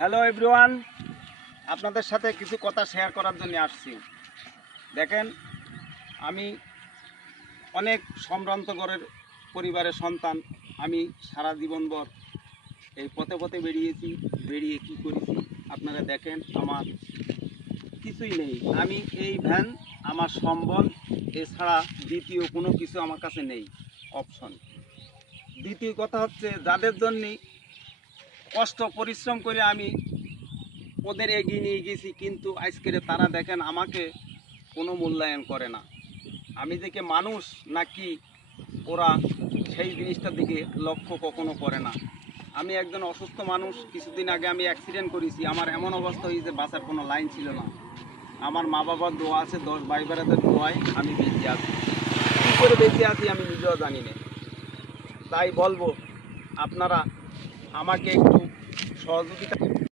Hello everyone, আপনাদের সাথে কিছু কথা শেয়ার করার জন্য আসছি। দেখেন, আমি অনেক সম্ভ্রান্ত ঘরের পরিবারের সন্তান। আমি সারা জীবনভর এই পথে পথে বেরিয়ে কী করেছি আপনারা দেখেন। আমার কিছুই নেই। আমি এই ভ্যান আমার সম্বল, এছাড়া দ্বিতীয় কোনো কিছু আমার কাছে নেই অপশন। দ্বিতীয় কথা হচ্ছে, যাদের জন্যে কষ্ট পরিশ্রম করে আমি ওদের এগিয়ে নিয়ে গেছি, কিন্তু আজকের তারা দেখেন আমাকে কোনো মূল্যায়ন করে না। আমি দেখে মানুষ নাকি ওরা সেই জিনিসটার দিকে লক্ষ্য কখনো করে না। আমি একজন অসুস্থ মানুষ, কিছুদিন আগে আমি অ্যাক্সিডেন্ট করেছি। আমার এমন অবস্থা হয়েছে বাঁচার কোনো লাইন ছিল না। আমার মা বাবার দোয়া আছে, 10 ভাই বোনেদের দোয়ায় আমি বেঁচে আছি। কী করে বেঁচে আছি আমি নিজেও জানি না। তাই বলবো, আপনারা আমাকে একটু সহযোগিতা